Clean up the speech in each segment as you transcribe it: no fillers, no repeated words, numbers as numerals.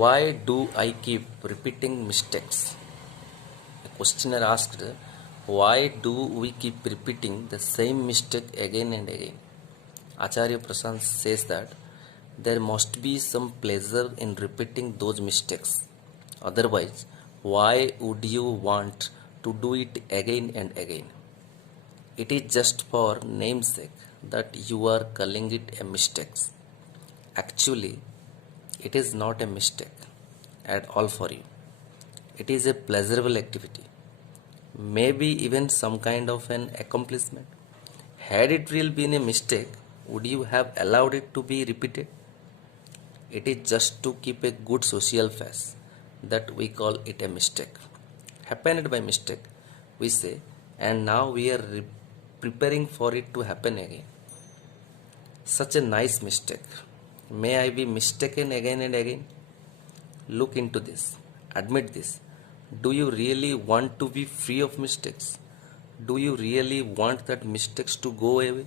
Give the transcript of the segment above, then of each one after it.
Why do I keep repeating mistakes? A questioner asked, why do we keep repeating the same mistake again and again? Acharya Prasad says that there must be some pleasure in repeating those mistakes. Otherwise, why would you want to do it again and again? It is just for namesake that you are calling it a mistake. Actually, it is not a mistake at all for you. It is a pleasurable activity, maybe even some kind of an accomplishment. Had it really been a mistake, would you have allowed it to be repeated? It is just to keep a good social face that we call it a mistake. Happened by mistake, we say, and now we are preparing for it to happen again. Such a nice mistake. May I be mistaken again and again? Look into this. Admit this. Do you really want to be free of mistakes? Do you really want that mistakes to go away?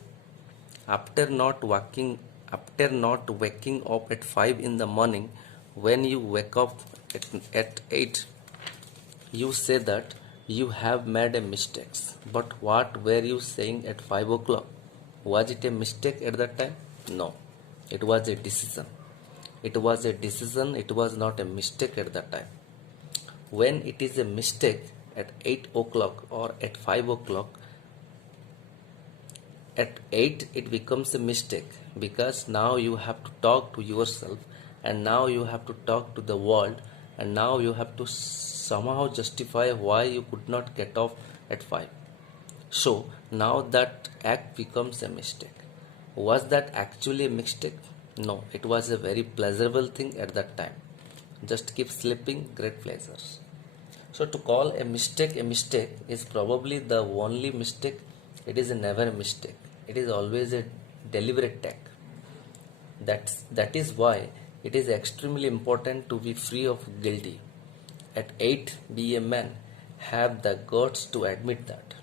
After not waking up at 5 in the morning, when you wake up at 8, you say that you have made a mistake. But what were you saying at 5 o'clock? Was it a mistake at that time? No. It was a decision. It was a decision, it was not a mistake at that time. When it is a mistake at 8 o'clock or at 5 o'clock, at 8 it becomes a mistake because now you have to talk to yourself and now you have to talk to the world and now you have to somehow justify why you could not get off at 5. So now that act becomes a mistake. Was that actually a mistake? No, it was a very pleasurable thing at that time. Just keep sleeping, great pleasures. So to call a mistake is probably the only mistake. It is never a mistake. It is always a deliberate act. That is why it is extremely important to be free of guilty. At 8, be a man. Have the guts to admit that.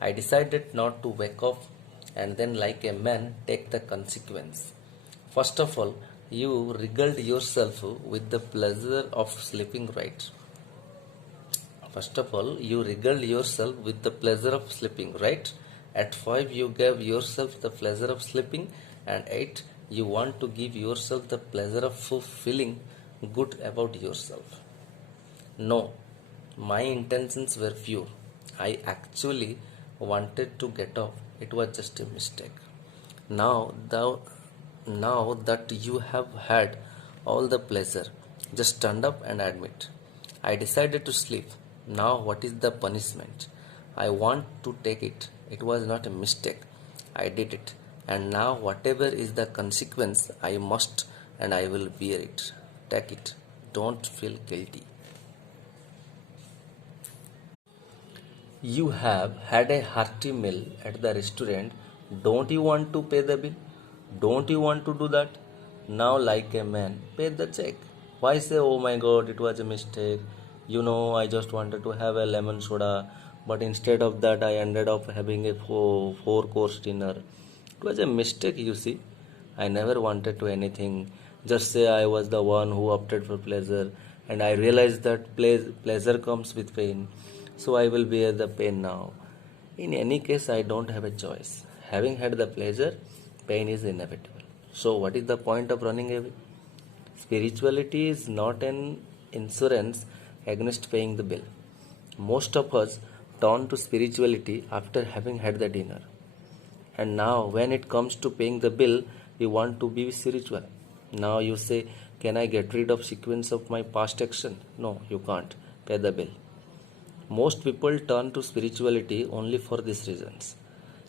I decided not to wake up and then like a man take the consequence. First of all, you regaled yourself with the pleasure of sleeping, right? First of all, you regaled yourself with the pleasure of sleeping, right? At 5, you gave yourself the pleasure of sleeping, and 8, you want to give yourself the pleasure of feeling good about yourself. No, my intentions were pure. I actually wanted to get off. It was just a mistake. Now that you have had all the pleasure, just stand up and admit. I decided to sleep. Now what is the punishment? I want to take it. It was not a mistake. I did it. And now whatever is the consequence, I must and I will bear it. Take it. Don't feel guilty. You have had a hearty meal at the restaurant. Don't you want to pay the bill? Don't you want to do that? Now, like a man, pay the check. Why say, oh my god, it was a mistake? I just wanted to have a lemon soda, but instead of that, I ended up having a four-course dinner. It was a mistake, you see. I never wanted to anything. Just say I was the one who opted for pleasure, and I realized that pleasure comes with pain. So I will bear the pain now. In any case, I don't have a choice. Having had the pleasure, pain is inevitable. So, what is the point of running away? Spirituality is not an insurance against paying the bill. Most of us turn to spirituality after having had the dinner. And now, when it comes to paying the bill, you want to be spiritual. Now you say, can I get rid of sequence of my past action? No, you can't. Pay the bill. Most people turn to spirituality only for these reasons.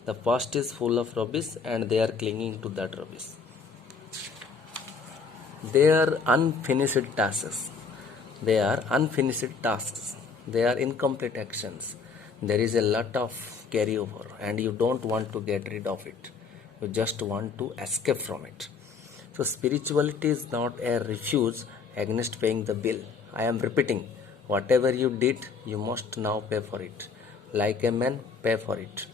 The past is full of rubbish and they are clinging to that rubbish. They are unfinished tasks. They are incomplete actions. There is a lot of carryover and you don't want to get rid of it. You just want to escape from it. So spirituality is not a refuge against paying the bill. I am repeating. Whatever you did, you must now pay for it. Like a man, pay for it.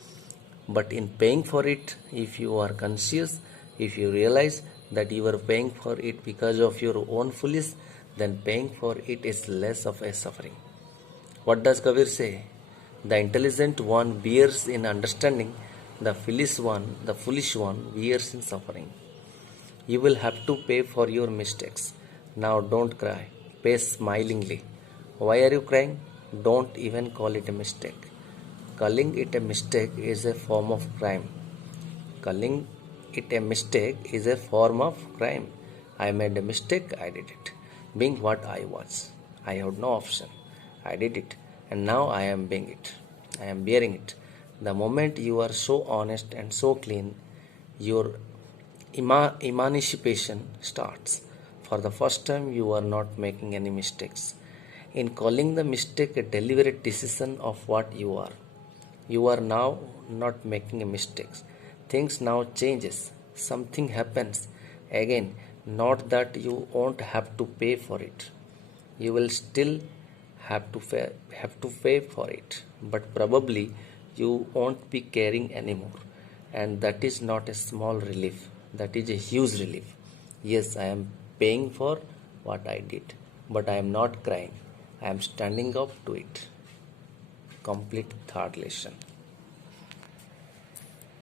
But in paying for it, if you are conscious, if you realize that you are paying for it because of your own foolish, then paying for it is less of a suffering. What does Kabir say? The intelligent one bears in understanding, the foolish one bears in suffering. You will have to pay for your mistakes. Now don't cry. Pay smilingly. Why are you crying? Don't even call it a mistake. Calling it a mistake is a form of crime. Calling it a mistake is a form of crime. I made a mistake, I did it. Being what I was. I had no option. I did it. And now I am being it. I am bearing it. The moment you are so honest and so clean, your emancipation starts. For the first time, you are not making any mistakes. In calling the mistake a deliberate decision of what you are now not making a mistake. Things now changes. Something happens. Again, not that you won't have to pay for it. You will still have to pay for it, but probably you won't be caring anymore, and that is not a small relief. That is a huge relief. Yes, I am paying for what I did, but I am not crying. I am standing up to it. Complete third lesson.